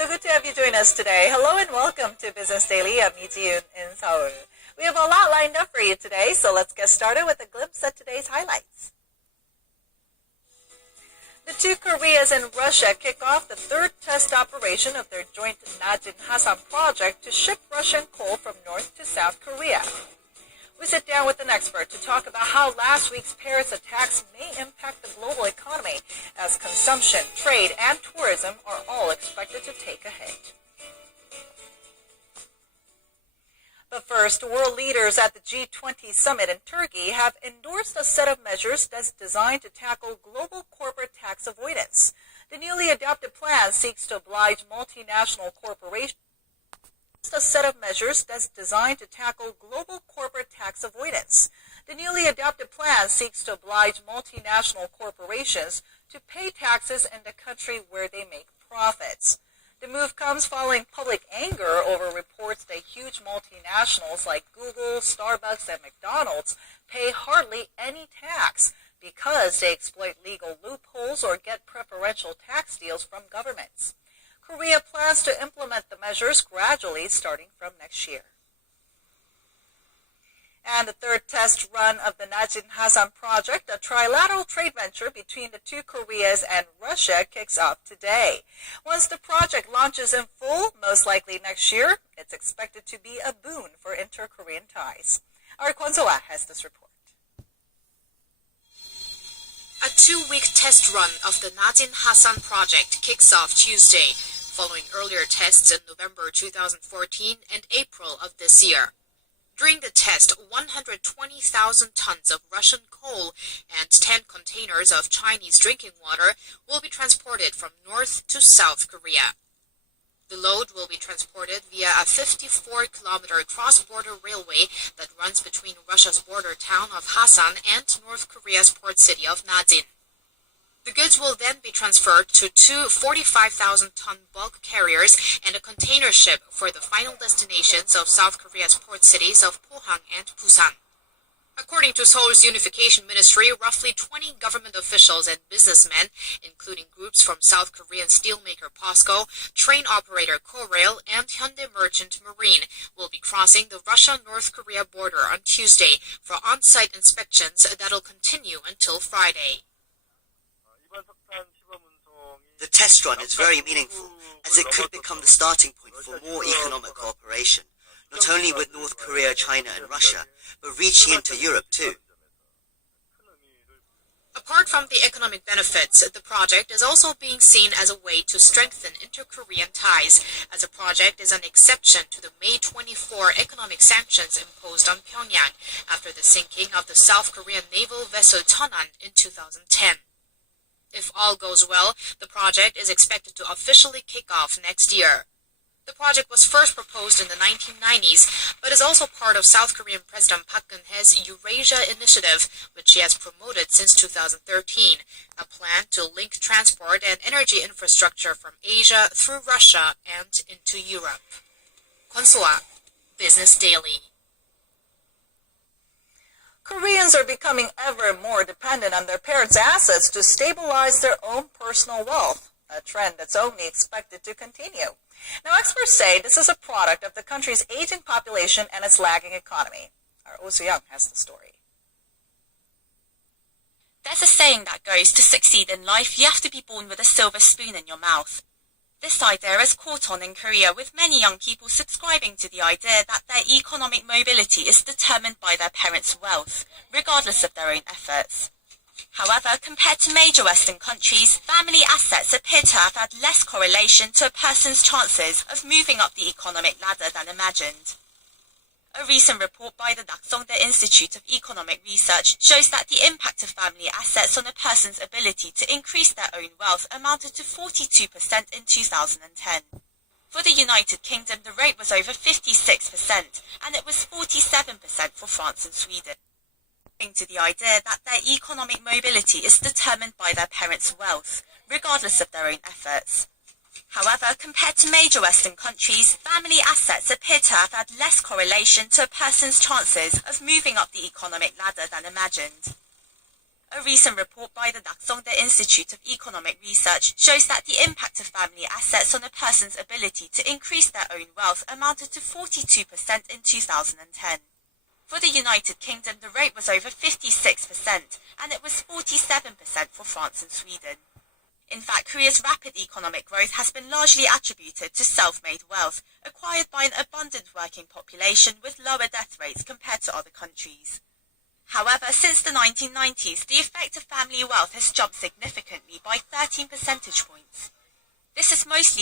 So good to have you join us today. Hello and welcome to Business Daily. I'm Lee Ji-yoon in Seoul. We have a lot lined up for you today, so let's get started with a glimpse at today's highlights. The two Koreas and Russia kick off the third test operation of their joint Najin-Hasan project to ship Russian coal from North to South Korea. We sit down with an expert to talk about how last week's Paris attacks may impact the global economy, as consumption, trade, and tourism are all expected to take a hit. But first, world leaders at the G20 summit in Turkey have endorsed a set of measures that's designed to tackle global corporate tax avoidance. The newly adopted plan seeks to oblige multinational corporations. A set of measures that's designed to tackle global corporate tax avoidance. The newly adopted plan seeks to oblige multinational corporations to pay taxes in the country where they make profits. The move comes following public anger over reports that huge multinationals like Google, Starbucks, and McDonald's pay hardly any tax because they exploit legal loopholes or get preferential tax deals from governments. Korea plans to implement the measures gradually starting from next year. And the third test run of the Najin-Hasan project, a trilateral trade venture between the two Koreas and Russia, kicks off today. Once the project launches in full, most likely next year, it's expected to be a boon for inter-Korean ties. Our Kwon So-ah has this report. A 2-week test run of the Najin-Hasan project kicks off Tuesday, following earlier tests in November 2014 and April of this year. During the test, 120,000 tons of Russian coal and 10 containers of Chinese drinking water will be transported from North to South Korea. The load will be transported via a 54-kilometer cross-border railway that runs between Russia's border town of Hasan and North Korea's port city of Najin. The goods will then be transferred to two 45,000-ton bulk carriers and a container ship for the final destinations of South Korea's port cities of Pohang and Busan. According to Seoul's Unification Ministry, roughly 20 government officials and businessmen, including groups from South Korean steelmaker POSCO, train operator Korail, and Hyundai Merchant Marine, will be crossing the Russia-North Korea border on Tuesday for on-site inspections that'll continue until Friday. The test run is very meaningful, as it could become the starting point for more economic cooperation, not only with North Korea, China and Russia, but reaching into Europe too. Apart from the economic benefits, the project is also being seen as a way to strengthen inter-Korean ties, as the project is an exception to the May 24 economic sanctions imposed on Pyongyang after the sinking of the South Korean naval vessel Cheonan in 2010. If all goes well, the project is expected to officially kick off next year. The project was first proposed in the 1990s, but is also part of South Korean President Park Geun-hye's Eurasia Initiative, which he has promoted since 2013, a plan to link transport and energy infrastructure from Asia through Russia and into Europe. Kwon So-ah, Business Daily. Koreans are becoming ever more dependent on their parents' assets to stabilize their own personal wealth, a trend that's only expected to continue. Now, experts say this is a product of the country's aging population and its lagging economy. Our Oh So-young has the story. There's a saying that goes, to succeed in life, you have to be born with a silver spoon in your mouth. This idea has caught on in Korea, with many young people subscribing to the idea that their economic mobility is determined by their parents' wealth, regardless of their own efforts. However, compared to major Western countries, family assets appear to have had less correlation to a person's chances of moving up the economic ladder than imagined. A recent report by the Naksongdae Institute of Economic Research shows that the impact of family assets on a person's ability to increase their own wealth amounted to 42% in 2010. For the United Kingdom, the rate was over 56%, and it was 47% for France and Sweden. To the idea that their economic mobility is determined by their parents' wealth, regardless of their own efforts. However, compared to major Western countries, family assets appear to have had less correlation to a person's chances of moving up the economic ladder than imagined. A recent report by the Naksongdae Institute of Economic Research shows that the impact of family assets on a person's ability to increase their own wealth amounted to 42% in 2010. For the United Kingdom, the rate was over 56%, and it was 47% for France and Sweden. In fact, Korea's rapid economic growth has been largely attributed to self-made wealth, acquired by an abundant working population with lower death rates compared to other countries. However, since the 1990s, the effect of family wealth has jumped significantly by 13 percentage points. This is mostly